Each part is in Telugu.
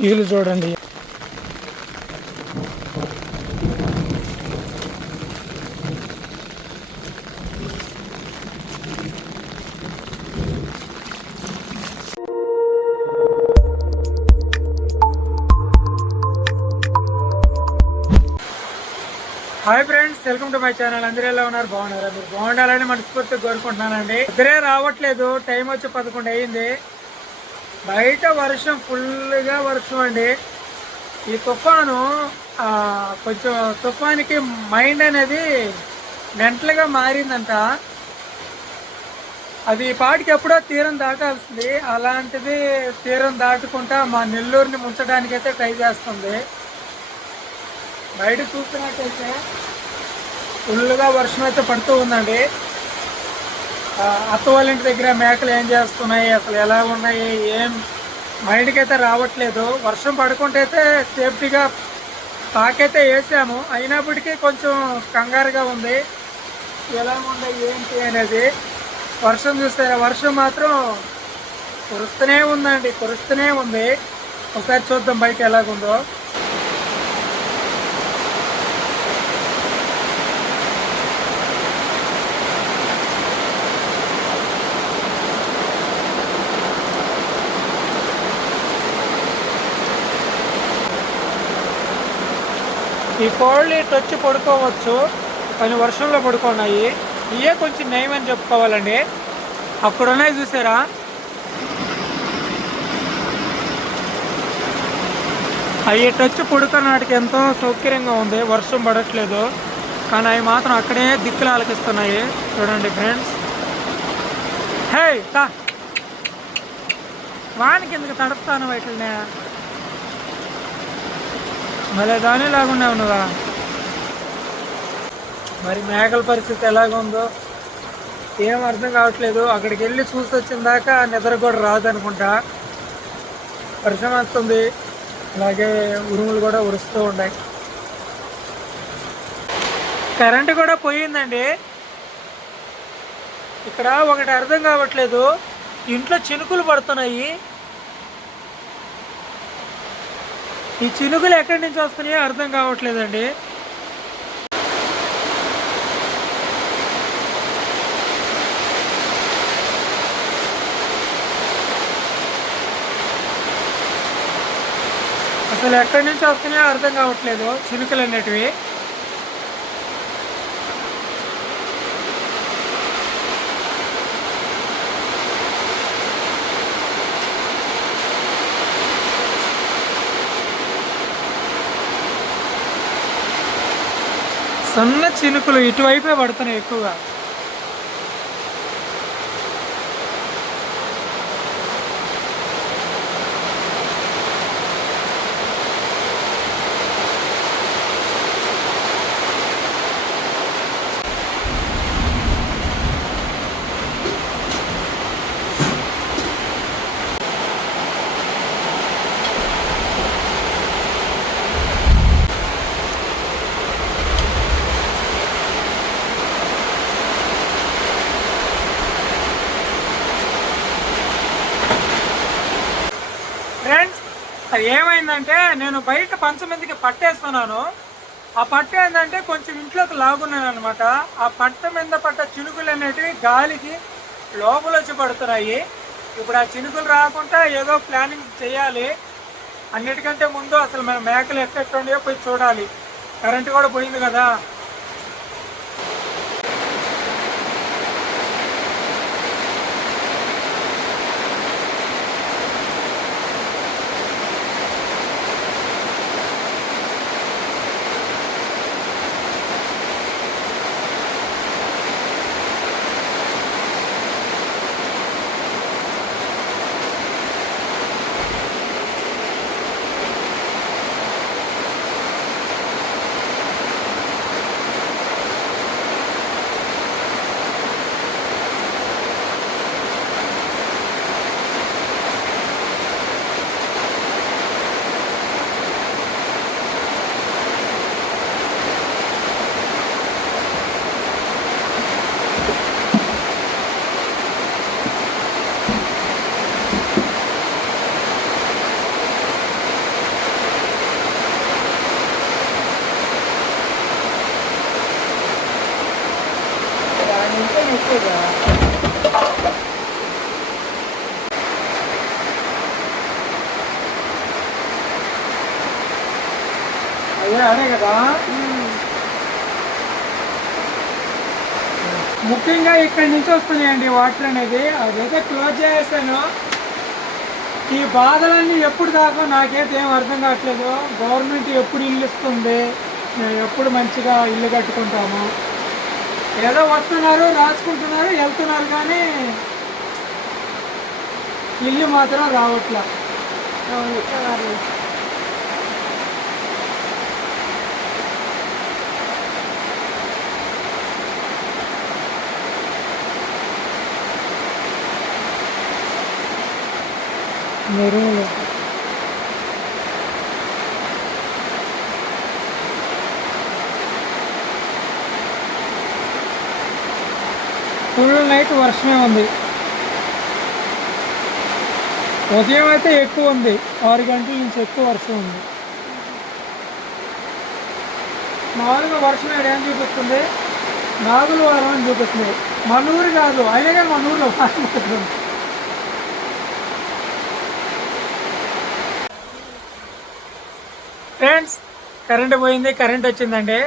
నీళ్ళు చూడండి. Hi friends, welcome to my channel. అందరూ ఎలా ఉన్నారు? బాగున్నారా? మీరు బాగుండాలని మనస్ఫూర్తిగా కోరుకుంటున్నానండి. ఇద్దరే రావట్లేదు, టైం వచ్చి 11 అయ్యింది. బయట వర్షం, ఫుల్గా వర్షం అండి. ఈ తుఫాను కొంచెం తుఫానికి మైండ్ అనేది మెంటల్గా మారిందంట. అది పాటికి ఎప్పుడో తీరం దాటాల్సింది, అలాంటిది తీరం దాటుకుంటా మా నెల్లూరుని ముంచడానికైతే ట్రై చేస్తుంది. బయట చూస్తున్నట్టయితే ఫుల్గా వర్షం అయితే పడుతూ ఉందండి. అత్త వాళ్ళ ఇంటి దగ్గర మేకలు ఏం చేస్తున్నాయి, అసలు ఎలా ఉన్నాయి, ఏం మైండ్కి అయితే రావట్లేదు. వర్షం పడుకుంటే అయితే సేఫ్టీగా పాకైతే వేసాము, అయినప్పటికీ కొంచెం కంగారుగా ఉంది. ఎలా ఉంది ఏంటి అనేది. వర్షం చూస్తారా, వర్షం మాత్రం కురుస్తూనే ఉందండి, కురుస్తూనే ఉంది. ఒకసారి చూద్దాం బయట ఎలాగుందో. ఈ కోళ్ళు ఇటు వచ్చి పడుకోవచ్చు, కానీ వర్షంలో పడుకున్నాయి. ఇవే కొంచెం నయం అని చెప్పుకోవాలండి. అక్కడ ఉన్నాయి చూసారా, అవి ఇటు వచ్చి పడుకున్నాటికి ఎంతో సౌకర్యంగా ఉంది. వర్షం పడట్లేదు, కానీ అవి మాత్రం అక్కడే దిక్కులు ఆలకిస్తున్నాయి. చూడండి ఫ్రెండ్స్. హే తా వానికి ఎందుకు తడుపుతాను వాటిని, మళ్ళీ దాని లాగున్నావు నువ్వా. మరి మేకల పరిస్థితి ఎలాగుందో ఏం అర్థం కావట్లేదు. అక్కడికి వెళ్ళి చూసి వచ్చిన దాకా నిద్ర కూడా రాదనుకుంటా. వర్షం వస్తుంది, అలాగే ఉరుములు కూడా ఉరుస్తూ ఉన్నాయి. కరెంటు కూడా పోయిందండి. ఇక్కడ ఒకటి అర్థం కావట్లేదు, ఇంట్లో చినుకులు పడుతున్నాయి. ఈ చినుకులు ఎక్కడి నుంచి వస్తున్నాయో అర్థం కావట్లేదండి. అసలు ఎక్కడి నుంచి వస్తున్నాయో అర్థం కావట్లేదు చినుకులు అనేటివి. సన్న చినుకులు ఇటువైపే పడుతున్నాయి ఎక్కువగా. ఫ్రెండ్స్, అది ఏమైందంటే నేను బయట పంచమందికి పట్టేస్తున్నాను. ఆ పట్ట ఏంటంటే కొంచెం ఇంట్లోకి లాగున్నాను అనమాట. ఆ పట్ట మీద పట్ట చినుకులు అనేటివి గాలికి లోపల వచ్చి పడుతున్నాయి. ఇప్పుడు ఆ చినుకులు రాకుండా ఏదో ప్లానింగ్ చేయాలి. అన్నిటికంటే ముందు అసలు మన మేకలు ఎట్టెట్టుండో పోయి చూడాలి. కరెంటు కూడా పోయింది కదా. కదా. ముఖ్యంగా ఇక్కడి నుంచి వస్తున్నాయండి వాటర్ అనేది. అదైతే క్లోజ్ చేసేసాను. ఈ బాధలన్నీ ఎప్పుడు దాకా నాకైతే ఏం అర్థం కావట్లేదు. గవర్నమెంట్ ఎప్పుడు ఇల్లు ఇస్తుంది, మేము ఎప్పుడు మంచిగా ఇల్లు కట్టుకుంటాము. ఏదో వస్తున్నారు, రాసుకుంటున్నారు, వెళ్తున్నారు, కానీ ఇల్లు మాత్రం రావట్లా. మెరువులు ఫుల్ నైట్ వర్షమే ఉంది. ఉదయం అయితే ఎక్కువ ఉంది, 6 గంటల నుంచి ఎక్కువ వర్షం ఉంది. మామూలుగా వర్షం ఏం చూపిస్తుంది, నాగుల వారం అని చూపిస్తుంది. మన ఊరు కాదు, అయినా కానీ మన ఊరిలో వారం పడుతుంది. ఫ్రెండ్స్, కరెంటు పోయింది, కరెంట్ వచ్చిందండి.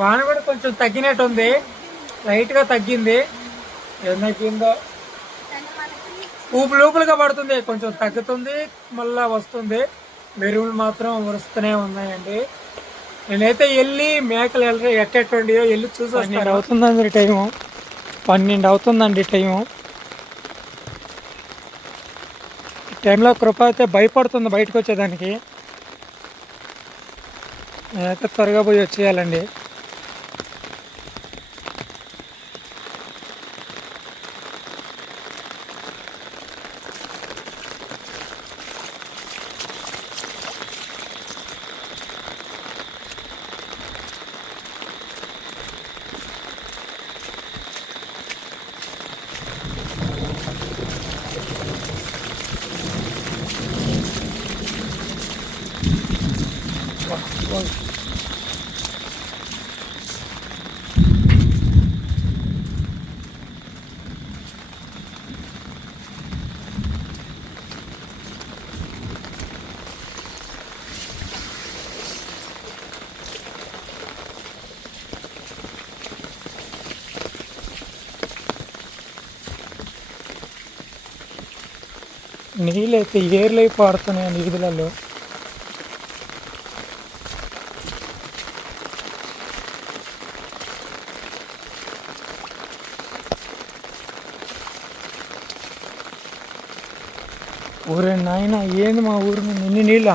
వాన కూడా కొంచెం తగ్గినట్టు ఉంది, లైట్గా తగ్గింది. ఏం తగ్గిందో ఊపులుగా పడుతుంది, కొంచెం తగ్గుతుంది, మళ్ళా వస్తుంది. మెరువులు మాత్రం వస్తూనే ఉన్నాయండి. నేనైతే వెళ్ళి మేకలు ఎట్టెట్టండియో వెళ్ళి చూసి 12 అవుతుందండి టైము. 12 అవుతుందండి టైము. ఈ టైంలో కృప అయితే భయపడుతుంది బయటకు వచ్చేదానికి. నేనైతే త్వరగా పోయి వచ్చేయాలండి. నీళ్ళు అయితే ఏర్లై పారుతున్నాయి వీధులలో. ఊరే నాయన, ఏంది మా ఊరు మీద ఇన్ని నీళ్ళ?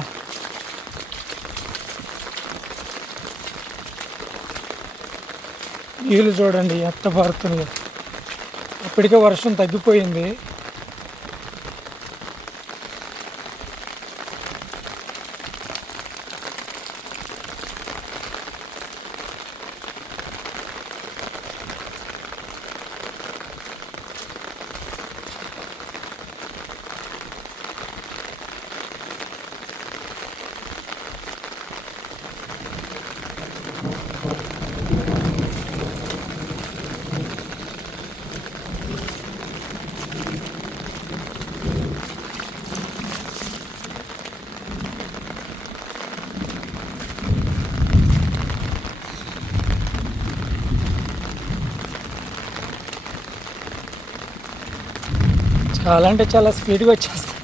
నీళ్ళు చూడండి ఎంత పారుతున్నాయి. అప్పటికే వర్షం తగ్గిపోయింది. చాలా అంటే చాలా స్పీడ్గా వచ్చేస్తాయి.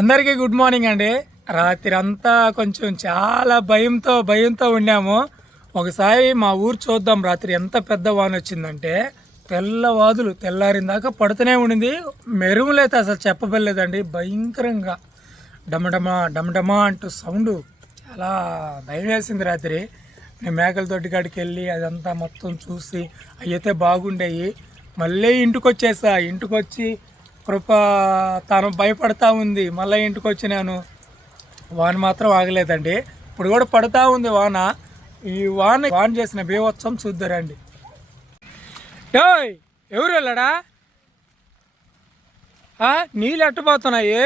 అందరికీ గుడ్ మార్నింగ్ అండి. రాత్రి అంతా కొంచెం చాలా భయంతో ఉన్నాము. ఒకసారి మా ఊరు చూద్దాం. రాత్రి ఎంత పెద్ద వాన వచ్చిందంటే తెల్లవాదులు తెల్లారిన దాకా పడుతూనే ఉండింది. మెరువులైతే అసలు చెప్పబడలేదండి. భయంకరంగా డమడమా అంటూ సౌండ్ చాలా భయం వేసింది రాత్రి. నేను మేకల తోటి కాడికి వెళ్ళి అదంతా మొత్తం చూసి అయితే బాగుండేవి. మళ్ళీ ఇంటికి వచ్చేసా. ఇంటికి వచ్చి కృప తను భయపడతా ఉంది. మళ్ళీ ఇంటికి వచ్చినాను. వాన మాత్రం ఆగలేదండి. ఇప్పుడు కూడా పడుతూ ఉంది వాన. ఈ వాన చేసిన బీభత్సం చూద్దరండి. ఎవరు వెళ్ళాడా? నీళ్ళు ఎట్టబోతున్నాయి.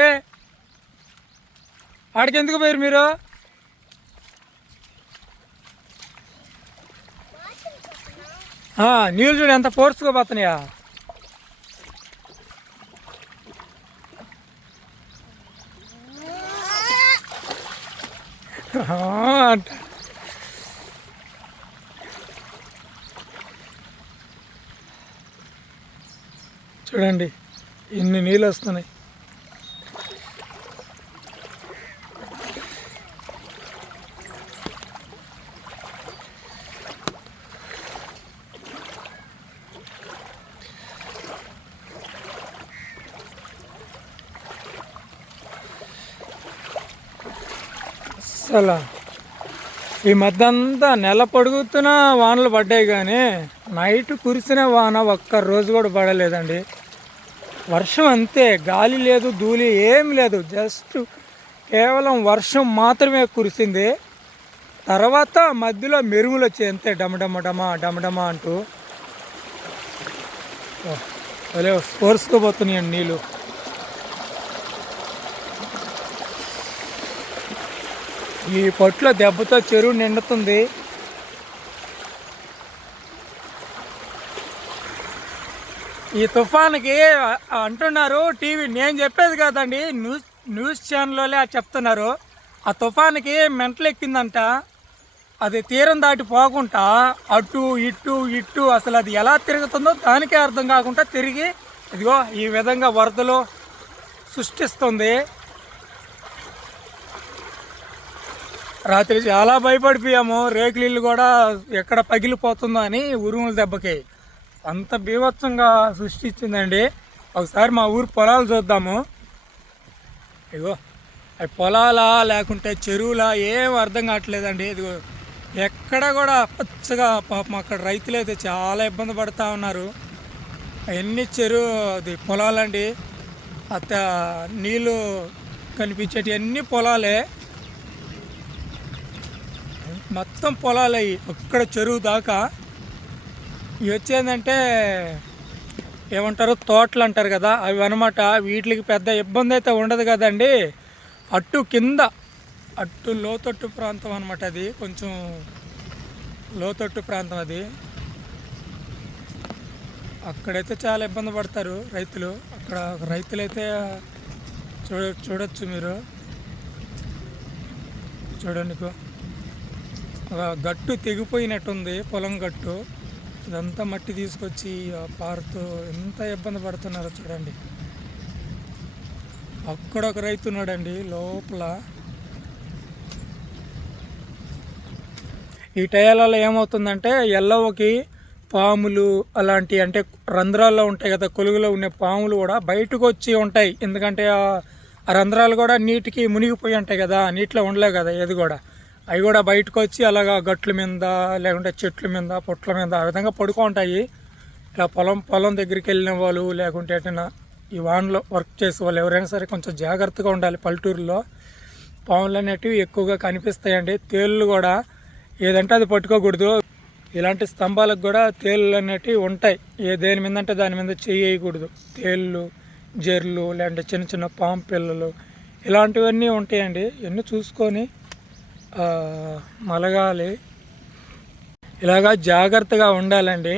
ఆడికి ఎందుకు పోయారు మీరు? నీళ్ళు చూడు ఎంత ఫోర్స్గా పోతున్నాయా. అంట చూడండి ఇన్ని నీళ్ళు వస్తున్నాయి. అసలు ఈ మధ్య అంతా నెల పొడుగుతున్న వానలు పడ్డాయి, కానీ నైట్ కురిసిన వాన ఒక్క రోజు కూడా పడలేదండి. వర్షం అంతే, గాలి లేదు, ధూళి ఏం లేదు, జస్ట్ కేవలం వర్షం మాత్రమే కురిసింది. తర్వాత మధ్యలో మెరుగులు వచ్చాయి అంతే, డమడమడమా డమడమా అంటూ. అదే ఫోర్స్గా పోతున్నాయండి నీళ్ళు. ఈ పొట్లో దెబ్బతో చెరువు నిండుతుంది. ఈ తుఫాన్కి అంటున్నారు టీవీ, నేను చెప్పేది కాదండి, న్యూస్ ఛానల్లో చెప్తున్నారు. ఆ తుఫాన్కి మెంటలు ఎక్కిందంట. అది తీరం దాటి పోకుండా అటు ఇటు ఇటు అసలు అది ఎలా తిరుగుతుందో దానికే అర్థం కాకుండా తిరిగి ఇదిగో ఈ విధంగా వరదలు సృష్టిస్తుంది. రాత్రి చాలా భయపడిపోయాము, రేకులిల్లు కూడా ఎక్కడ పగిలిపోతుందో అని ఉరుముల దెబ్బకి. అంత బీభత్సంగా సృష్టించిందండి. ఒకసారి మా ఊరు పొలాలు చూద్దాము. ఇగో అవి పొలాలా లేకుంటే చెరువులా ఏం అర్థం కావట్లేదండి. ఇదిగో ఎక్కడ కూడా పచ్చగా, పాపం అక్కడ రైతులు అయితే చాలా ఇబ్బంది పడుతూ ఉన్నారు. ఎన్ని అది పొలాలండి, నీళ్ళు కనిపించేటి అన్ని పొలాలే, మొత్తం పొలాలు అవి అక్కడ చెరువు దాకా. ఇవి వచ్చేందంటే ఏమంటారు, తోటలు అంటారు కదా, అవి అనమాట. వీటికి పెద్ద ఇబ్బంది అయితే ఉండదు కదండి. అటు కింద అటు లోతట్టు ప్రాంతం అనమాట, అది కొంచెం లోతట్టు ప్రాంతం అది. అక్కడైతే చాలా ఇబ్బంది పడతారు రైతులు. అక్కడ రైతులైతే చూడొచ్చు మీరు, చూడండి. గట్టు తెగిపోయినట్టుంది, పొలం గట్టు. ఇదంతా మట్టి తీసుకొచ్చి పారుతూ ఎంత ఇబ్బంది పడుతున్నారో చూడండి. అక్కడ ఒక రైతు ఉన్నాడండి లోపల. ఈ టయాలలో ఏమవుతుందంటే ఎల్లవకి పాములు అలాంటి, అంటే రంధ్రాల్లో ఉంటాయి కదా, కొలుగులో ఉండే పాములు కూడా బయటకు వచ్చి ఉంటాయి. ఎందుకంటే ఆ రంధ్రాలు కూడా నీటికి మునిగిపోయి ఉంటాయి కదా, నీటిలో ఉండలేవు కదా ఏది కూడా. అవి కూడా బయటకు వచ్చి అలాగా గట్ల మీద లేకుంటే చెట్ల మీద పొట్ల మీద ఆ విధంగా పడుకుంటాయి. ఇలా పొలం దగ్గరికి వెళ్ళిన వాళ్ళు లేకుంటే ఎటైనా ఈ వాన్లో వర్క్ చేసే వాళ్ళు ఎవరైనా సరే కొంచెం జాగ్రత్తగా ఉండాలి. పల్లెటూరులో పాములు అనేటివి ఎక్కువగా కనిపిస్తాయండి. తేళ్ళు కూడా ఏదంటే అది పట్టుకోకూడదు. ఇలాంటి స్తంభాలకు కూడా తేళ్ళు అనేటివి ఉంటాయి. దేని మీద అంటే దాని మీద చేయకూడదు. తేళ్ళు, జెర్లు లేదంటే చిన్న చిన్న పాము పిల్లలు ఇలాంటివన్నీ ఉంటాయండి. ఇవన్నీ చూసుకొని మలగాలి. ఇలాగా జాగ్రత్తగా ఉండాలండి.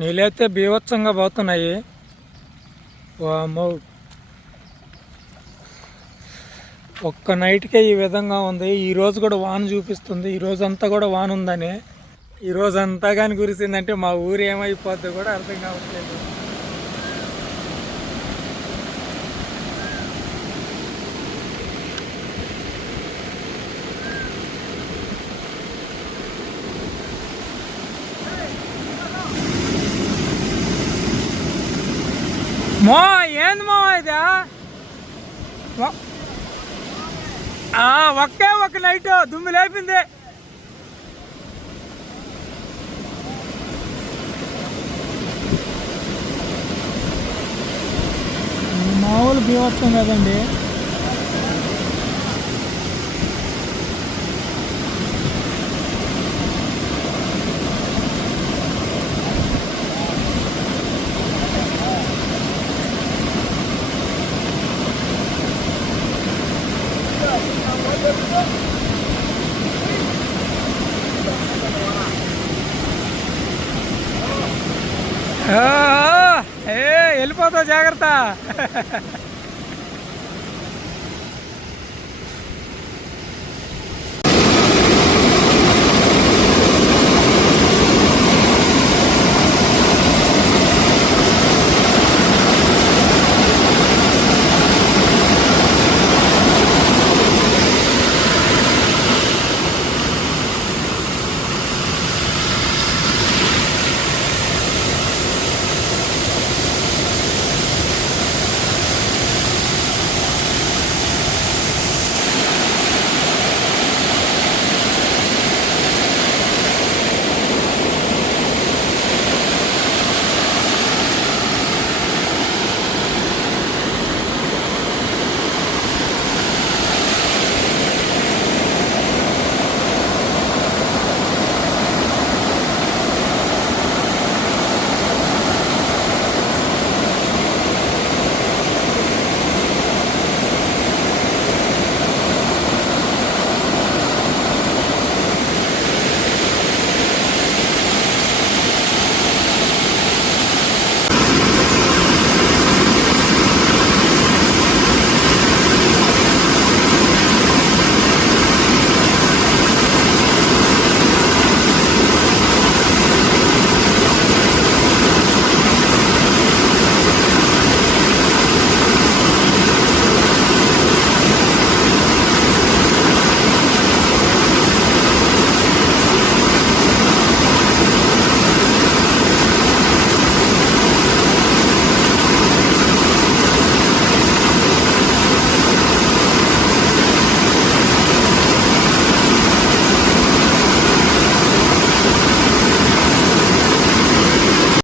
నీళ్ళైతే బీభత్సంగా పోతున్నాయి. వామ్మో, ఒక్క నైట్కే ఈ విధంగా ఉంది. ఈరోజు కూడా వాన చూపిస్తుంది. ఈరోజు అంతా కూడా వాన ఉందని. ఈరోజు అంతా కానీ కురిసిందంటే మా ఊరు ఏమైపోద్దో కూడా అర్థం కావట్లేదు. ఏంది మో ఇది, ఒక్క నైట్ దుమ్ము లేపింది. మామూలు బీభత్సం కదండి. ఏ వెళ్ళిపోతావు జాగ్రత్త.